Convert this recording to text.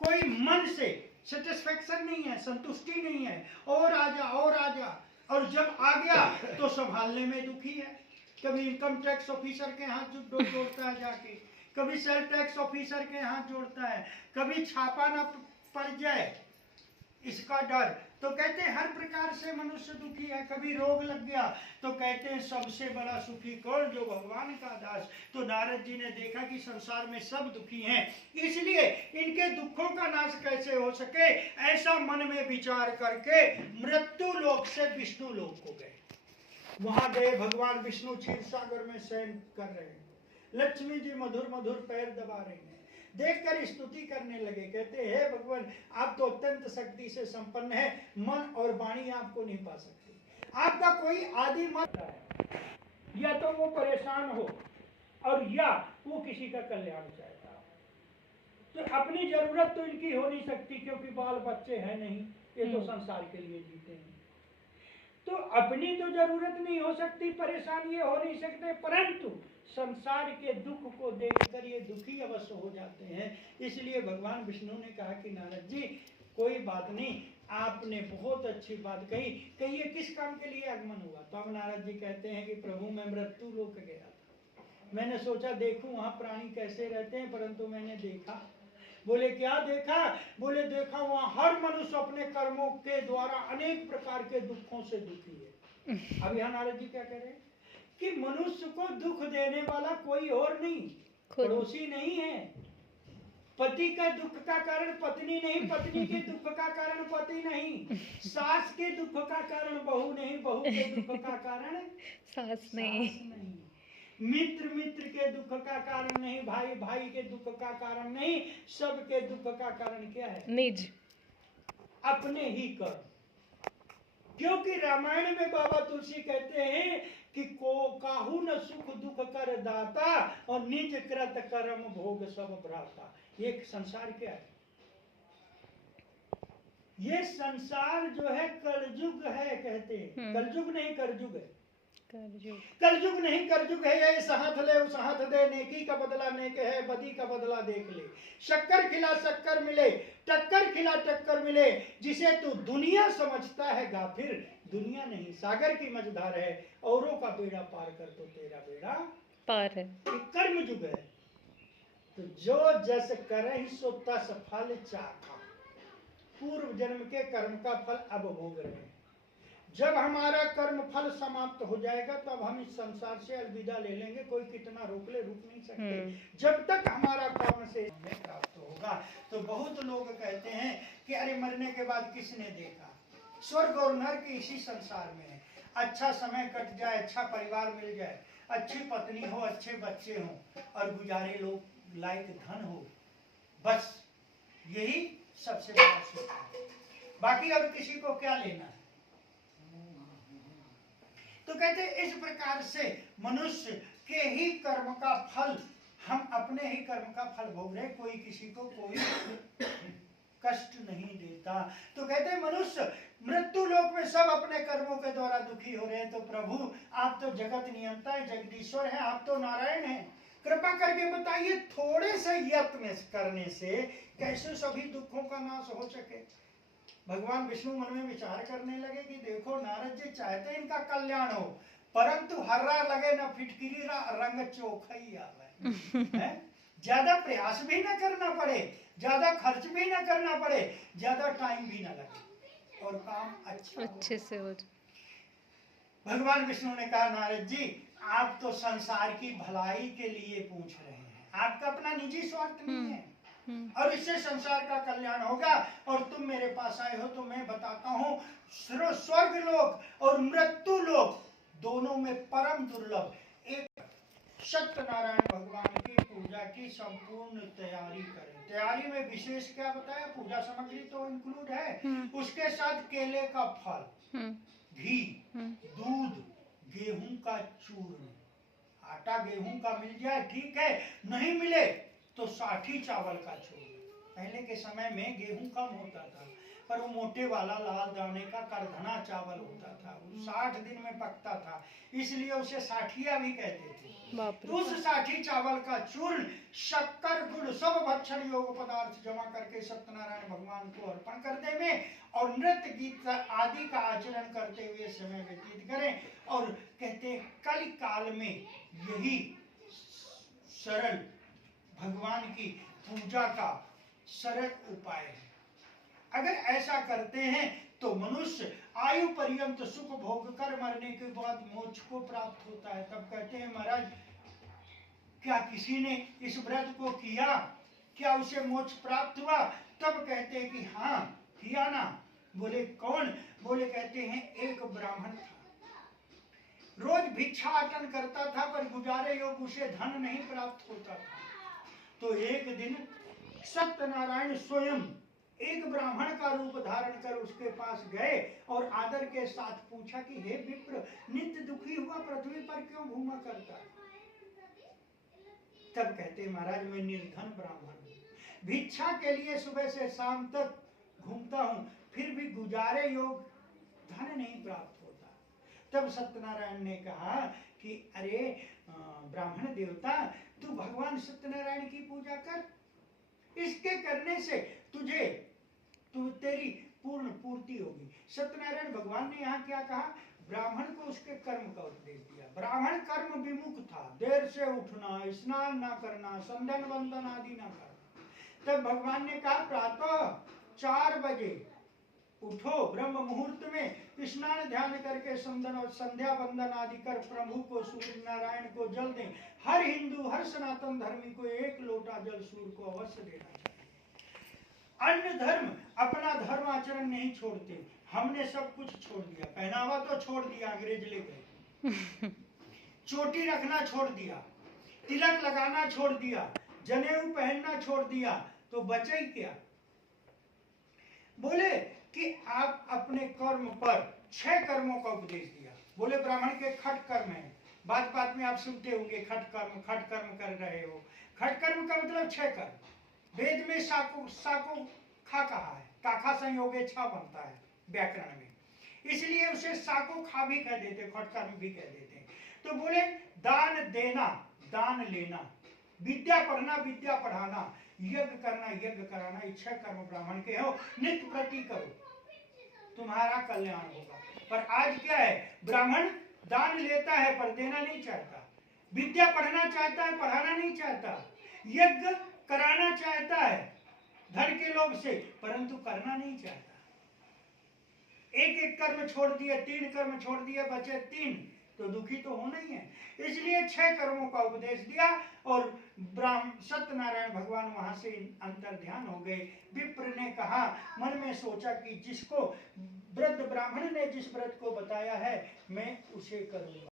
कोई मन से सेटिस्फेक्शन नहीं है, संतुष्टि नहीं है, और आजा, और जब आ गया तो संभालने में दुखी है। कभी इनकम टैक्स ऑफिसर के हाथ जोड़ता है जाके, कभी सेल टैक्स ऑफिसर के हाथ जोड़ता है, कभी छापा न पड़ जाए इसका डर। तो कहते हैं हर प्रकार से मनुष्य दुखी है। कभी रोग लग गया तो कहते हैं सबसे बड़ा सुखी कौन, जो भगवान का दास। तो नारद जी ने देखा कि संसार में सब दुखी हैं, इसलिए इनके दुखों का नाश कैसे हो सके, ऐसा मन में विचार करके मृत्यु लोक से विष्णु लोक को गए। वहां गए, भगवान विष्णु क्षीर सागर में शयन कर रहे हैं, लक्ष्मी जी मधुर मधुर पैर दबा रहे हैं, देखकर स्तुति करने लगे। कहते हे भगवान, आप तो अत्यंत शक्ति से संपन्न है, मन और वाणी आपको नहीं पा सकती, आपका कोई आदि मत है, या तो वो परेशान हो और या वो किसी का कल्याण चाहता हो। तो अपनी जरूरत तो इनकी हो नहीं सकती, क्योंकि बाल बच्चे हैं नहीं, ये तो संसार के लिए जीते हैं। तो अपनी तो जरूरत नहीं हो सकती, परेशान ये हो नहीं सकते, परंतु संसार के दुख को देखकर ये दुखी अवश्य हो जाते हैं। इसलिए भगवान विष्णु ने कहा कि नारद जी कोई बात नहीं, आपने बहुत अच्छी बात कही, कहिए किस काम के लिए आगमन हुआ। तो अब नारद जी कहते हैं कि प्रभु मैं मृत्यु लोक गया था, मैंने सोचा देखूं वहां प्राणी कैसे रहते हैं, परंतु मैंने देखा। बोले क्या देखा? बोले देखा वहां हर मनुष्य अपने कर्मों के द्वारा अनेक प्रकार के दुखों से दुखी है। अब यहाँ नारद जी क्या कह रहे हैं कि मनुष्य को दुख देने वाला कोई और नहीं, पड़ोसी नहीं है। पति का दुख का कारण पत्नी नहीं, पत्नी के दुख का कारण पति नहीं, सास के दुख का कारण बहू नहीं, बहू के दुख का कारण सास नहीं, मित्र मित्र के दुख का कारण नहीं, भाई भाई के दुख का कारण नहीं, सबके दुख का कारण क्या है? निज, अपने ही कर्म। क्योंकि रामायण में बाबा तुलसी कहते हैं कि को काहू न सुख दुख कर दाता, और निज कृत कर्म भोग सब भ्राता। ये संसार क्या है? ये संसार जो है कलयुग है, कहते हैं कलयुग नहीं करजुग है। कलयुग नहीं करजुग है। ये इस हाथ ले उस हाथ दे, नेकी का बदला नेक है, बदी का बदला देख ले। शक्कर खिला शक्कर मिले, टक्कर खिला टक्कर मिले। जिसे तू दुनिया समझता है गाफिर, दुनिया नहीं सागर की मझधार है। औरों का बेड़ा पार कर तो तेरा बेड़ा पार है। कर्म युग है। तो जो जस करहि सो तस फल चाखा। पूर्व जन्म के कर्म का फल अब भोग रहे हैं। जब हमारा कर्म फल समाप्त हो जाएगा तब हम इस संसार से अलविदा ले लेंगे। कोई कितना रोक ले, रुक नहीं सकते जब तक हमारा कर्म से प्राप्त होगा। तो बहुत लोग कहते हैं कि अरे मरने के बाद किसने देखा, स्वर्ग और नरक इसी संसार में है। अच्छा समय कट जाए, अच्छा परिवार मिल जाए, अच्छी पत्नी हो, अच्छे बच्चे हों और गुजारे लोग लायक धन हो, बस यही सबसे बड़ा सुख है। बाकी और किसी को क्या लेना है। तो कहते इस प्रकार से मनुष्य के ही कर्म का फल, हम अपने ही कर्म का फल भोग रहे, कोई किसी को कोई कष्ट नहीं देता। तो कहते हैं मनुष्य मृत्यु लोक में सब अपने कर्मों के द्वारा दुखी हो रहे हैं। तो प्रभु आप तो जगत नियंता है, जगदीश्वर है, आप तो नारायण हैं, कृपा करके बताइए थोड़े से यत्न करने से कैसे सभी दुखों का नाश हो सके। भगवान विष्णु मन में विचार करने लगे कि देखो नारद जी चाहते इनका कल्याण हो, परंतु हर्रा लगे न फिटकिरी रंग चोखई आवे। ज्यादा प्रयास भी न करना पड़े, ज्यादा खर्च भी न करना पड़े, ज्यादा टाइम भी न लगे और काम अच्छे से हो। भगवान विष्णु ने कहा नारद जी आप तो संसार की भलाई के लिए पूछ रहे हैं, आपका अपना निजी स्वार्थ नहीं है और इससे संसार का कल्याण होगा। और तुम मेरे पास आए हो तो मैं बताता हूँ स्वर्ग लोक और मृत्यु लोक दोनों में परम दुर्लभ एक सत्यनारायण भगवान की पूजा की संपूर्ण तैयारी करें। तैयारी में विशेष क्या बताया, पूजा सामग्री तो इंक्लूड है, उसके साथ केले का फल, घी, दूध, गेहूं का चूर्ण, आटा गेहूं का मिल जाए ठीक है, नहीं मिले तो साठी चावल का चूर्ण, पहले के समय में गेहूं कम होता था, पर वो मोटे वाला लाल दाने का करधना चावल होता था, वो 60 दिन में पकता था, इसलिए उसे साठिया भी कहते थे। बाप रे। उस साठी चावल का चूर्ण, शक्कर, गुड़ सब भक्षण योग पदार्थ जमा करके सत्यनारायण भगवान को अर्पण कर देवे और नृत्य गीत आदि का आचरण करते हुए समय व्यतीत करें। और कहते कल काल में यही सरल भगवान की पूजा का सरल उपाय है। अगर ऐसा करते हैं तो मनुष्य आयु पर्यंत सुख भोग कर मरने के बाद मोक्ष को प्राप्त होता है। तब कहते हैं महाराज, क्या किसी ने इस व्रत को किया, क्या उसे मोक्ष प्राप्त हुआ? तब कहते हैं कि हाँ किया ना। बोले कौन? बोले कहते हैं एक ब्राह्मण था, रोज भिक्षाटन करता था, पर गुजारे योग उसे धन नहीं प्राप्त होता था। तो एक दिन सत्यनारायण स्वयं एक ब्राह्मण का रूप धारण कर उसके पास गए और आदर के साथ पूछा कि हे विप्र, नित्य दुखी हुआ पृथ्वी पर क्यों घूमा करता है? तब कहते महाराज, मैं निर्धन ब्राह्मण हूँ, भिक्षा के लिए सुबह से शाम तक घूमता हूँ, फिर भी गुजारे योग धन नहीं प्राप्त होता। तब सत्यनारायण ने कहा कि अरे ब्राह्मण देवता, तू भगवान सत्यनारायण की पूजा कर, इसके करने से तेरी पूर्ण पूर्ति होगी। सत्यनारायण भगवान ने यहाँ क्या कहा? ब्राह्मण को उसके कर्म का उपदेश दिया। ब्राह्मण कर्म विमुख था, देर से उठना, स्नान ना करना, संध्या वंदन आदि ना करना। तब भगवान ने कहा प्रातः 4 बजे उठो, ब्रह्म मुहूर्त में स्नान ध्यान करके संध्या वंदन आदि कर प्रभु को, सूर्य नारायण को जल दें। हर हिंदू, हर सनातन धर्मी को 1 लोटा जल सूर्य को अवश्य देना चाहिए। अन्य धर्म अपना धर्म आचरण नहीं छोड़ते, हमने सब कुछ छोड़ दिया। पहनावा तो छोड़ दिया, अंग्रेज ले गए। चोटी रखना छोड़ दिया, तिलक लगाना छोड़ दिया, जनेऊ पहनना छोड़ दिया, तो बचे क्या? बोले कि आप अपने कर्म पर 6 कर्मों का उपदेश दिया। बोले ब्राह्मण के खट कर्म है, बात बात में आप सुनते होंगे खट कर्म कर रहे हो। खट कर्म का मतलब 6 कर्म। वेद में साको खा कहा है, काखा संयोगे छा बनता है व्याकरण में, इसलिए उसे साको खा भी कह देते, खट कर्म भी कह देते हैं। तो बोले दान देना, दान लेना, विद्या पढ़ना, विद्या पढ़ाना, यज्ञ करना, यज्ञ कराना, ये 6 कर्म ब्राह्मण के हो, नित्य प्रति करो, तुम्हारा कल्याण होगा। पर आज क्या है, ब्राह्मण दान लेता है पर देना नहीं चाहता, विद्या पढ़ना चाहता है, पढ़ाना नहीं चाहता, यज्ञ कराना चाहता है धन के लोभ से, परंतु करना नहीं चाहता। एक कर्म छोड़ दिया, 3 कर्म छोड़ दिया, बचे 3, तो दुखी तो होना ही है। इसलिए 6 कर्मों का उपदेश दिया और सत्यनारायण भगवान वहां से अंतर ध्यान हो गए। विप्र ने कहा, मन में सोचा कि जिसको वृद्ध ब्राह्मण ने जिस व्रत को बताया है मैं उसे करूंगा।